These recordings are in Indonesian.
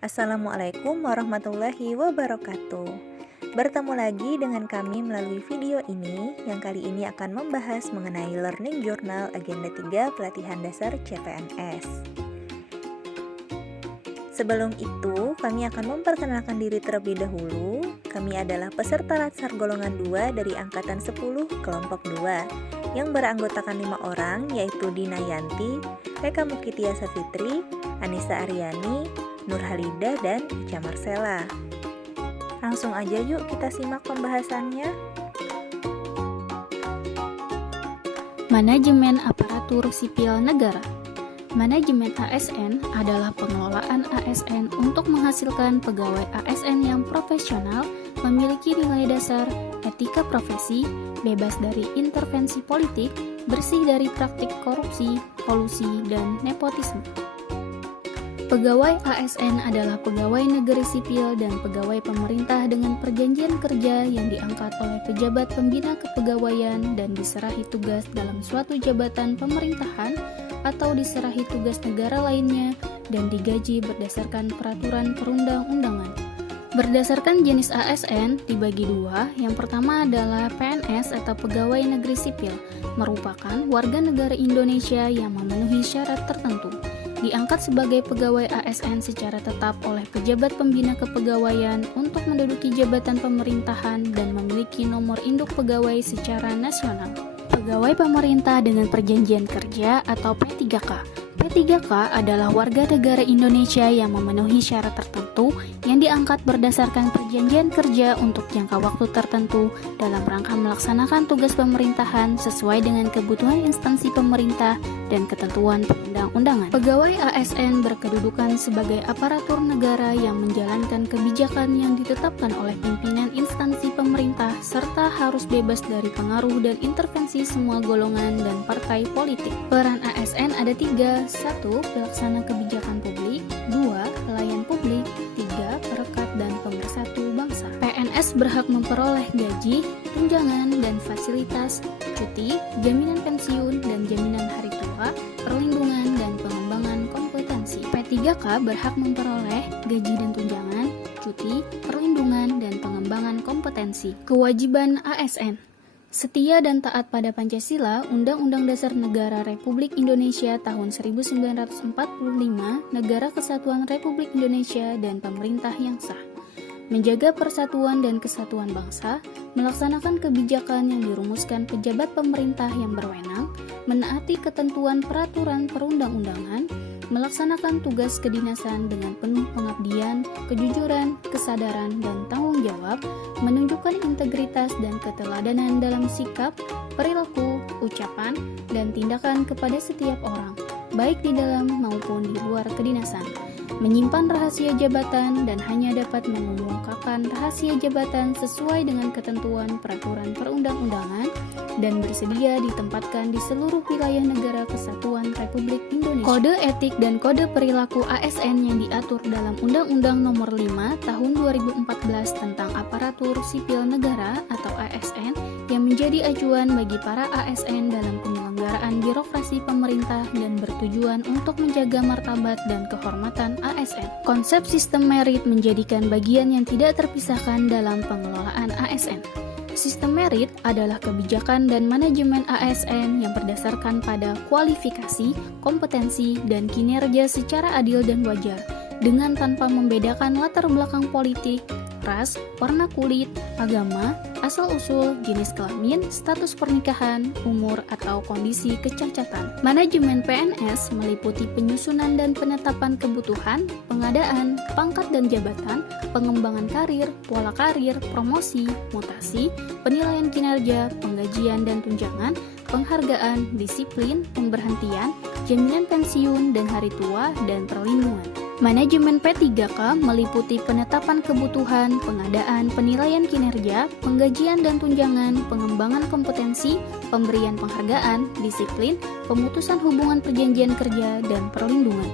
Assalamualaikum warahmatullahi wabarakatuh. Bertemu lagi dengan kami melalui video ini yang kali ini akan membahas mengenai Learning Journal Agenda 3 Pelatihan Dasar CPNS. Sebelum itu, kami akan memperkenalkan diri terlebih dahulu. Kami adalah peserta Latsar golongan 2 dari Angkatan 10 Kelompok 2 yang beranggotakan 5 orang, yaitu Dina Yanti, Eka Mukitia Safitri, Anissa Aryani, Nur Halida, dan Ica Marcella. Langsung aja yuk kita simak pembahasannya. Manajemen Aparatur Sipil Negara. Manajemen ASN adalah pengelolaan ASN untuk menghasilkan pegawai ASN yang profesional, memiliki nilai dasar, etika profesi, bebas dari intervensi politik, bersih dari praktik korupsi, kolusi, dan nepotisme. Pegawai ASN adalah pegawai negeri sipil dan pegawai pemerintah dengan perjanjian kerja yang diangkat oleh pejabat pembina kepegawaian dan diserahi tugas dalam suatu jabatan pemerintahan atau diserahi tugas negara lainnya dan digaji berdasarkan peraturan perundang-undangan. Berdasarkan jenis ASN dibagi dua, yang pertama adalah PNS atau pegawai negeri sipil, merupakan warga negara Indonesia yang memenuhi syarat tertentu. Diangkat sebagai pegawai ASN secara tetap oleh pejabat pembina kepegawaian untuk menduduki jabatan pemerintahan dan memiliki nomor induk pegawai secara nasional. Pegawai pemerintah dengan perjanjian kerja atau P3K. P3K adalah warga negara Indonesia yang memenuhi syarat tertentu yang diangkat berdasarkan perjanjian kerja untuk jangka waktu tertentu dalam rangka melaksanakan tugas pemerintahan sesuai dengan kebutuhan instansi pemerintah dan ketentuan perundang-undangan. Pegawai ASN berkedudukan sebagai aparatur negara yang menjalankan kebijakan yang ditetapkan oleh pimpinan instansi pemerintah serta harus bebas dari pengaruh dan intervensi semua golongan dan partai politik. Peran ASN ada tiga: 1. Pelaksana kebijakan publik, 2. Pelayan publik, 3. Perekat dan pemersatu bangsa. PNS berhak memperoleh gaji, tunjangan dan fasilitas, cuti, jaminan pensiun dan jaminan hari tua, perlindungan dan pengembangan kompetensi. P3K berhak memperoleh gaji dan tunjangan, cuti, perlindungan dan pengembangan kompetensi. Kewajiban ASN: setia dan taat pada Pancasila, Undang-Undang Dasar Negara Republik Indonesia tahun 1945, Negara Kesatuan Republik Indonesia dan pemerintah yang sah. Menjaga persatuan dan kesatuan bangsa, melaksanakan kebijakan yang dirumuskan pejabat pemerintah yang berwenang, menaati ketentuan peraturan perundang-undangan, melaksanakan tugas kedinasan dengan penuh pengabdian, kejujuran, kesadaran, dan tanggung jawab, menunjukkan integritas dan keteladanan dalam sikap, perilaku, ucapan, dan tindakan kepada setiap orang, baik di dalam maupun di luar kedinasan, menyimpan rahasia jabatan dan hanya dapat mengumumkakan rahasia jabatan sesuai dengan ketentuan peraturan perundang-undangan, dan bersedia ditempatkan di seluruh wilayah negara kesatuan Republik Indonesia. Kode etik dan kode perilaku ASN yang diatur dalam Undang-Undang Nomor 5 Tahun 2014 tentang Aparatur Sipil Negara atau ASN yang menjadi acuan bagi para ASN dalam penyelenggaraan birokrasi pemerintah dan bertujuan untuk menjaga martabat dan kehormatan ASN. Konsep sistem merit menjadikan bagian yang tidak terpisahkan dalam pengelolaan ASN. Sistem merit adalah kebijakan dan manajemen ASN yang berdasarkan pada kualifikasi, kompetensi, dan kinerja secara adil dan wajar, dengan tanpa membedakan latar belakang politik, ras, warna kulit, agama, asal-usul, jenis kelamin, status pernikahan, umur, atau kondisi kecacatan. Manajemen PNS meliputi penyusunan dan penetapan kebutuhan, pengadaan, pangkat dan jabatan, pengembangan karir, pola karir, promosi, mutasi, penilaian kinerja, penggajian dan tunjangan, penghargaan, disiplin, pemberhentian, jaminan pensiun dan hari tua, dan perlindungan. Manajemen P3K meliputi penetapan kebutuhan, pengadaan, penilaian kinerja, penggajian dan tunjangan, pengembangan kompetensi, pemberian penghargaan, disiplin, pemutusan hubungan perjanjian kerja, dan perlindungan.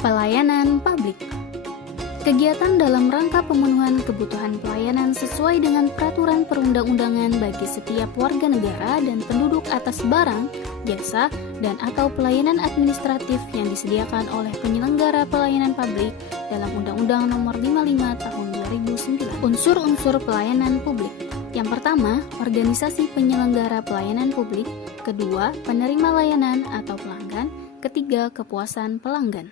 Pelayanan publik. Kegiatan dalam rangka pemenuhan kebutuhan pelayanan sesuai dengan peraturan perundang-undangan bagi setiap warga negara dan penduduk atas barang, jasa, dan atau pelayanan administratif yang disediakan oleh penyelenggara pelayanan publik dalam Undang-Undang Nomor 55 Tahun 2009. Unsur-unsur pelayanan publik. Yang pertama, organisasi penyelenggara pelayanan publik. Kedua, penerima layanan atau pelanggan. Ketiga, kepuasan pelanggan.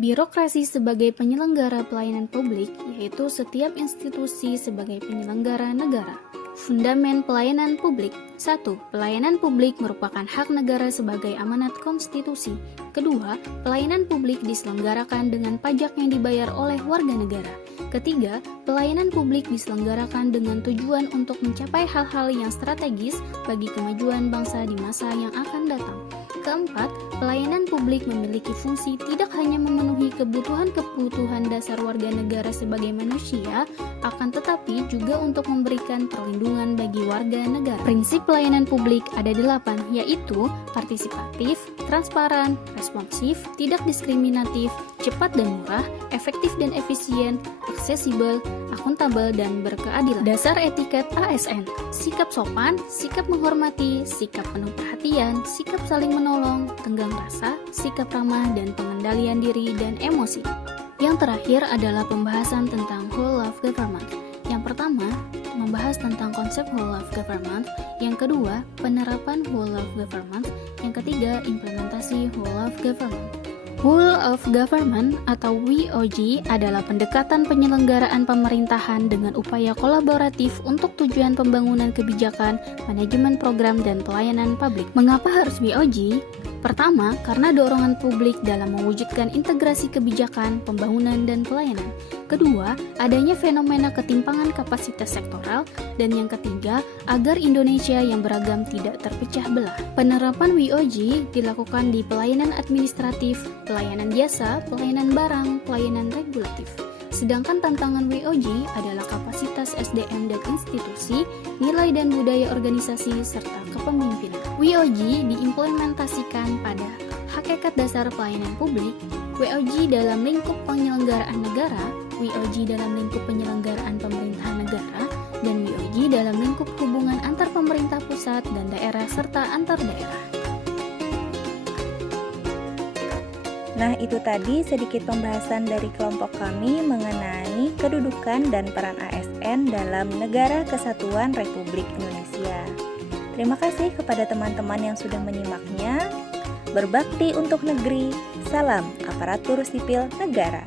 Birokrasi sebagai penyelenggara pelayanan publik, yaitu setiap institusi sebagai penyelenggara negara. Fundamen pelayanan publik. 1. Pelayanan publik merupakan hak negara sebagai amanat konstitusi. Kedua, pelayanan publik diselenggarakan dengan pajak yang dibayar oleh warga negara. Ketiga, pelayanan publik diselenggarakan dengan tujuan untuk mencapai hal-hal yang strategis bagi kemajuan bangsa di masa yang akan datang. Keempat, pelayanan publik memiliki fungsi tidak hanya memenuhi kebutuhan-kebutuhan dasar warga negara sebagai manusia, akan tetapi juga untuk memberikan perlindungan bagi warga negara. Prinsip pelayanan publik ada 8, yaitu partisipatif, transparan, responsif, tidak diskriminatif, cepat dan murah, efektif dan efisien, aksesibel, akuntabel, dan berkeadilan. Dasar etiket ASN: sikap sopan, sikap menghormati, sikap penuh perhatian, sikap saling menolong, tenggang rasa, sikap ramah, dan pengendalian diri dan emosi. Yang terakhir adalah pembahasan tentang whole of government. Yang pertama, membahas tentang konsep whole of government. Yang kedua, penerapan whole of government. Yang ketiga, implementasi whole of government. Whole of Government atau WOG adalah pendekatan penyelenggaraan pemerintahan dengan upaya kolaboratif untuk tujuan pembangunan kebijakan, manajemen program, dan pelayanan publik. Mengapa harus WOG? Pertama, karena dorongan publik dalam mewujudkan integrasi kebijakan, pembangunan, dan pelayanan. Kedua, adanya fenomena ketimpangan kapasitas sektoral. Dan yang ketiga, agar Indonesia yang beragam tidak terpecah belah. Penerapan WOG dilakukan di pelayanan administratif, pelayanan jasa, pelayanan barang, pelayanan regulatif. Sedangkan tantangan WOG adalah kapasitas SDM dan institusi, nilai dan budaya organisasi, serta kepemimpinan. WOG diimplementasikan pada hakikat dasar pelayanan publik, WOG dalam lingkup penyelenggaraan negara, WOG dalam lingkup penyelenggaraan pemerintahan negara, dan WOG dalam lingkup hubungan antar pemerintah pusat dan daerah serta antar daerah. Nah, itu tadi sedikit pembahasan dari kelompok kami mengenai kedudukan dan peran ASN dalam Negara Kesatuan Republik Indonesia. Terima kasih kepada teman-teman yang sudah menyimaknya. Berbakti untuk negeri, salam aparatur sipil negara.